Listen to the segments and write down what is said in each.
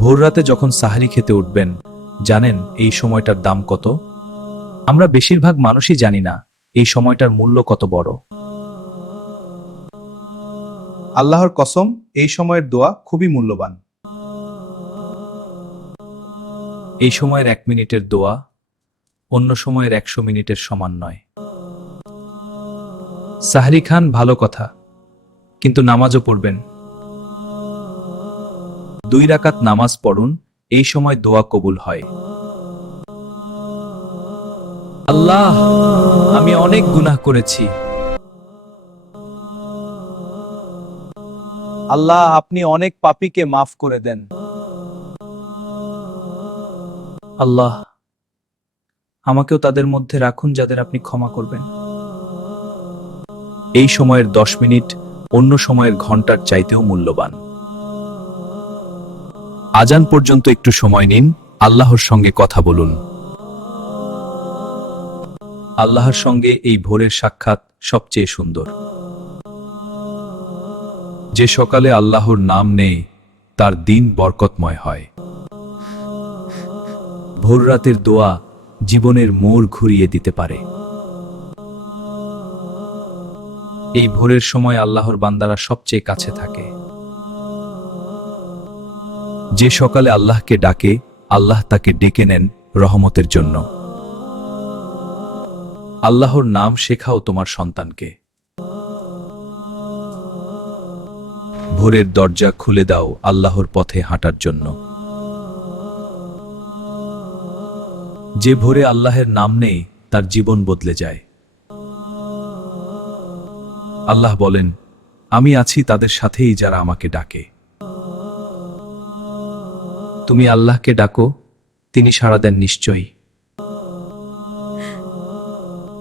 ভোররাতে যখন সাহারি খেতে উঠবেন, জানেন এই সময়টার দাম কত? আমরা বেশিরভাগ মানুষই জানি না এই সময়টার মূল্য কত বড়। আল্লাহর কসম, এই সময়ের দোয়া খুবই মূল্যবান। এই সময়ের এক মিনিটের দোয়া অন্য সময়ের একশো মিনিটের সমান নয়। সাহারি খান ভালো কথা, কিন্তু নামাজও পড়বেন। দুই রাকাত নামাজ পড়ুন, এই সময় দোয়া কবুল হয়। আল্লাহ, আমি অনেক গুনাহ করেছি। আল্লাহ, আপনি অনেক পাপীকে মাফ করে দেন। আল্লাহ, আমাকেও তাদের মধ্যে রাখুন যাদের আপনি ক্ষমা করবেন। এই সময়ের দশ মিনিট অন্য সময়ের ঘণ্টার চাইতেও মূল্যবান। আজান পর্যন্ত একটু সময় নিন, আল্লাহর সঙ্গে কথা বলুন। আল্লাহর সঙ্গে এই ভোরের সাক্ষাৎ সবচেয়ে সুন্দর। যে সকালে আল্লাহর নাম নেই, তার দিন বরকতময় হয়। ভোররাতের দোয়া জীবনের মোড় ঘুরিয়ে দিতে পারে। এই ভোরের সময় আল্লাহর বান্দারা সবচেয়ে কাছে থাকে। যে সকালে আল্লাহকে ডাকে, আল্লাহ তাকে ডেকে নেন রহমতের জন্য। আল্লাহর নাম শেখাও তোমার সন্তানকে। ভোরের দরজা খুলে দাও আল্লাহর পথে হাঁটার জন্য। যে ভোরে আল্লাহের নাম নেই, তার জীবন বদলে যায়। আল্লাহ বলেন, আমি আছি তাদের সাথেই যারা আমাকে ডাকে। তুমি আল্লাহকে ডাকো, তিনি সাড়া দেন নিশ্চয়ই।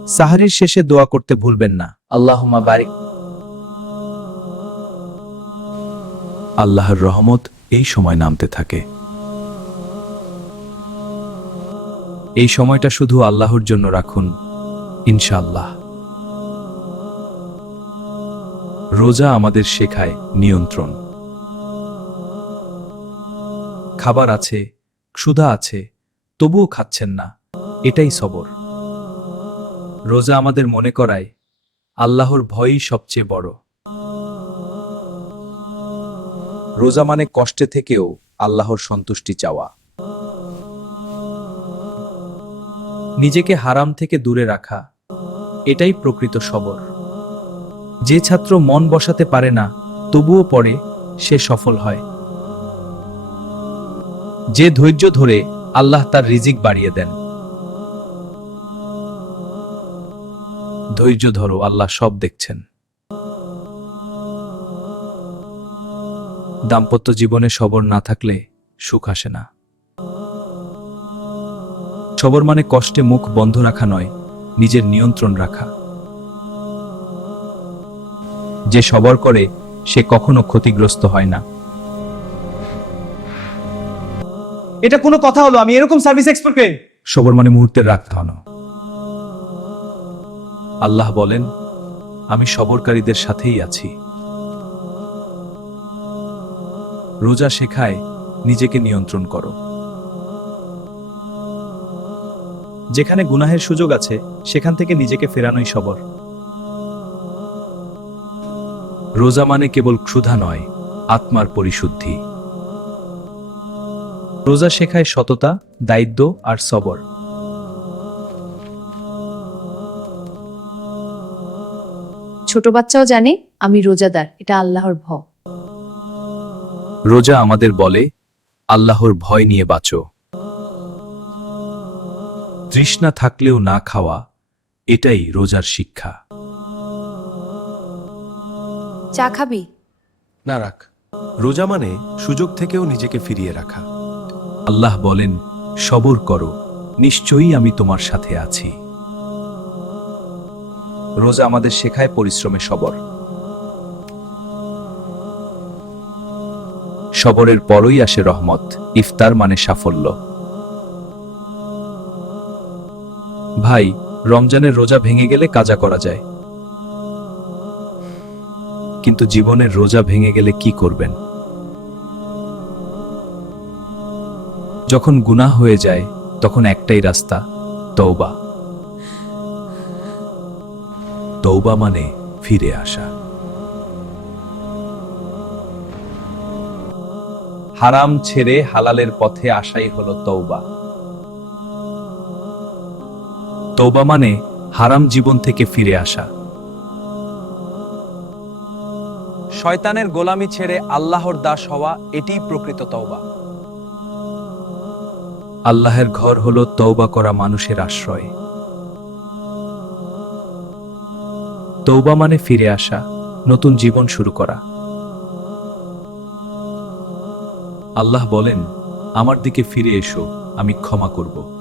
সাহারির শেষে দোয়া করতে ভুলবেন না। আল্লাহুম্মা বারিক। আল্লাহর রহমত এই সময় নামতে থাকে। এই সময়টা শুধু আল্লাহর জন্য রাখুন, ইনশাআল্লাহ। রোজা আমাদের শেখায় নিয়ন্ত্রণ। খাবার আছে, ক্ষুধা আছে, তবুও খাচ্ছেন না। এটাই সবর। রোজা আমাদের মনে করায়, আল্লাহর ভয়ই সবচেয়ে বড়। রোজা মানে কষ্টে থেকেও আল্লাহর সন্তুষ্টি চাওয়া। নিজেকে হারাম থেকে দূরে রাখা, এটাই প্রকৃত সবর। যে ছাত্র মন বসাতে পারে না, তবুও পড়ে, সে সফল হয়। যে ধৈর্য ধরে আল্লাহ তার রিজিক বাড়িয়ে দেন। ধৈর্য ধরো, আল্লাহ সব দেখছেন। দাম্পত্য জীবনে সবর না থাকলে সুখ আসে না। সবর মানে কষ্টে মুখ বন্ধ রাখা নয়, নিজের নিয়ন্ত্রণ রাখা। যে সবর করে, সে কখনো ক্ষতিগ্রস্ত হয় না। এটা কোনো কথা হলো, আমি এরকম সার্ভিস এক্সপার্ট কে? সবর মানে মুহূর্তের রাগ থামানো আল্লাহ বলেন, আমি সবরকারীদের সাথেই আছি। রোজা শেখায় নিজেকে নিয়ন্ত্রণ করো। যেখানে গুনাহের সুযোগ আছে, সেখান থেকে নিজেকে ফেরানোই সবর। রোজা মানে কেবল ক্ষুধা নয়, আত্মার পরিশুদ্ধি। রোজা শেখায় সততা দায়িত্ব আর সবর। ছোট বাচ্চাও জানে আমি রোজাদার এটা আল্লাহর ভ রোজা আমাদের বলে আল্লাহর ভয় নিয়ে বাঁচো। তৃষ্ণা থাকলেও না খাওয়া এটাই রোজার শিক্ষা। চা খাবি? না রাখ। রোজা মানে সুযোগ থেকেও নিজেকে ফিরিয়ে রাখা। আল্লাহ বলেন, সবর করো, নিশ্চয়ই আমি তোমার সাথে আছি। রোজা আমাদের শেখায় পরিশ্রমে সবর। সবরের পরই আসে রহমত, ইফতার মানে সাফল্য। ভাই, রমজানের রোজা ভেঙে গেলে কাজা করা যায়। কিন্তু জীবনের রোজা ভেঙে গেলে কি করবেন? যখন গুনাহ হয়ে যায়, তখন একটাই রাস্তা তৌবা তৌবা মানে ফিরে আসা। হারাম ছেড়ে হালালের পথে আসাই হলো তৌবা তৌবা মানে হারাম জীবন থেকে ফিরে আসা। শয়তানের গোলামি ছেড়ে আল্লাহর দাস হওয়া, এটিই প্রকৃত তওবা। আল্লাহের ঘর হল তৌবা করা মানুষের আশ্রয়। তৌবা মানে ফিরে আসা, নতুন জীবন শুরু করা। আল্লাহ বলেন, আমার দিকে ফিরে এসো, আমি ক্ষমা করব।